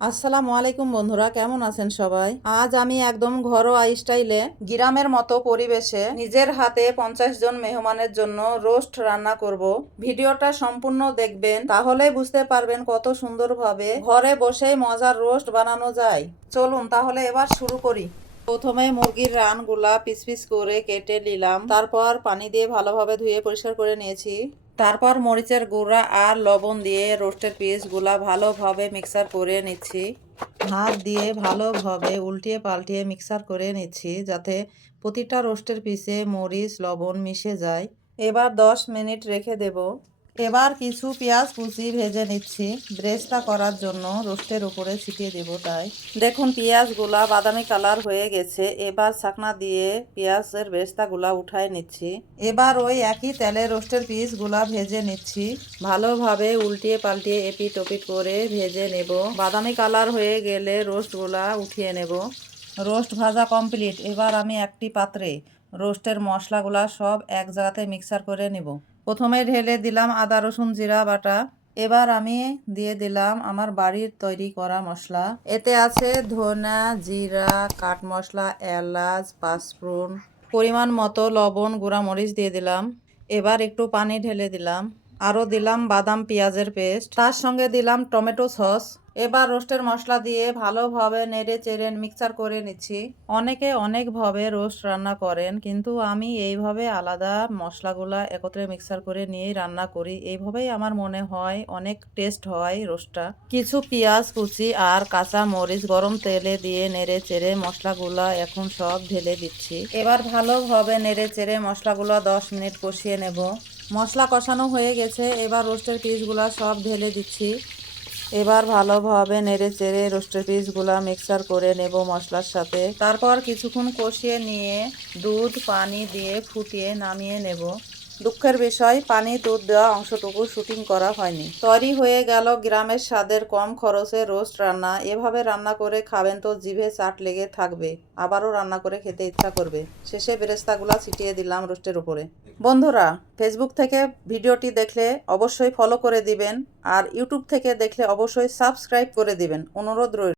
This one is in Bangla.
আসসালামু আলাইকুম বন্ধুরা, কেমন আছেন সবাই? আজ আমি একদম ঘরোয়া স্টাইলে গ্রামের মতো পরিবেশে নিজের হাতে 50 জন মেহমানের জন্য রোস্ট রান্না করব। ভিডিওটা সম্পূর্ণ দেখবেন, তাহলে বুঝতে পারবেন কত সুন্দরভাবে ঘরে বসেই মজার রোস্ট বানানো যায়। চলুন তাহলে এবার শুরু করি। প্রথমে মুরগির রানগুলা পিস পিস করে কেটে নিলাম, তারপর পানি দিয়ে ভালোভাবে ধুয়ে পরিষ্কার করে নিয়েছি। তারপর মরিচের গুঁড়া আর লবণ দিয়ে রোস্টের পিসগুলা ভালোভাবে মিক্সার করে নিচ্ছি। হাত দিয়ে ভালোভাবে উল্টিয়ে পাল্টিয়ে মিক্সার করে নিচ্ছি, যাতে প্রতিটা রোস্টের পিসে মরিচ লবণ মিশে যায়। এবার 10 মিনিট রেখে দেব। এবার কিছু পেঁয়াজ কুচি ভেজে নিচ্ছি, ব্রেস্তা করার জন্য রোস্টের উপরে ছিটিয়ে দেব। তাই দেখুন পেঁয়াজগুলা বাদামি কালার হয়ে গেছে। এবার ছাকনা দিয়ে পেঁয়াজের ব্রেস্তাগুলা উঠায় নিচ্ছি। এবার ওই একই তেলে রোস্টের পিসগুলা ভেজে নিচ্ছি। ভালোভাবে উল্টিয়ে পাল্টিয়ে এপিট ওপিট করে ভেজে নেব। বাদামি কালার হয়ে গেলে রোস্টগুলা উঠিয়ে নেব। রোস্ট ভাজা কমপ্লিট। এবার আমি একটি পাত্রে রোস্টের মশলাগুলা সব এক জায়গাতে মিক্সার করে নেব। প্রথমে ঢেলে দিলাম আদা রসুন জিরা বাটা। এবার আমি দিয়ে দিলাম আমার বাড়ির তৈরি করা মশলা। এতে আছে ধনা জিরা কাঠ মশলা, এলাচ, পাঁচফোড়ন, পরিমাণ মতো লবণ, গুঁড়া মরিচ দিয়ে দিলাম। এবার একটু পানি ঢেলে দিলাম। আরও দিলাম বাদাম পেঁয়াজের পেস্ট, তার সঙ্গে দিলাম টমেটো সস। এবার রোস্টের মশলা দিয়ে ভালোভাবে নেড়ে চেড়ে মিক্সার করে নিচ্ছি। অনেকে অনেকভাবে রোস্ট রান্না করেন, কিন্তু আমি এইভাবে আলাদা মশলাগুলা একত্রে মিক্সার করে নিয়েই রান্না করি। এইভাবেই আমার মনে হয় অনেক টেস্ট হয় রোস্টটা। কিছু পেঁয়াজ কুচি আর কাঁচা মরিচ গরম তেলে দিয়ে নেড়ে চেড়ে মশলাগুলা এখন সব ঢেলে দিচ্ছি। এবার ভালোভাবে নেড়ে চেড়ে মশলাগুলা 10 মিনিট কষিয়ে নেব। মশলা কষানো হয়ে গেছে। এবার রোস্টের পিসগুলা সব ঢেলে দিচ্ছি। এবার ভালোভাবে নেড়ে চেড়ে রোস্টের পিসগুলা মিক্সার করে নেব মশলার সাথে। তারপর কিছুক্ষণ কষিয়ে নিয়ে দুধ পানি দিয়ে ফুটিয়ে নামিয়ে নেব। দুঃখের বিষয়, পানি দুধ দেওয়া অংশটুকু শুটিং করা হয়নি। তৈরি হয়ে গেল গ্রামের স্বাদের কম খরচে রোস্ট রান্না। এভাবে রান্না করে খাবেন তো জিভে চাট লেগে থাকবে, আবারও রান্না করে খেতে ইচ্ছা করবে। শেষে বেরেস্তাগুলা ছিটিয়ে দিলাম রোস্টের উপরে। বন্ধুরা, ফেসবুক থেকে ভিডিওটি দেখলে অবশ্যই ফলো করে দিবেন, আর ইউটিউব থেকে দেখলে অবশ্যই সাবস্ক্রাইব করে দিবেন। অনুরোধ রইল।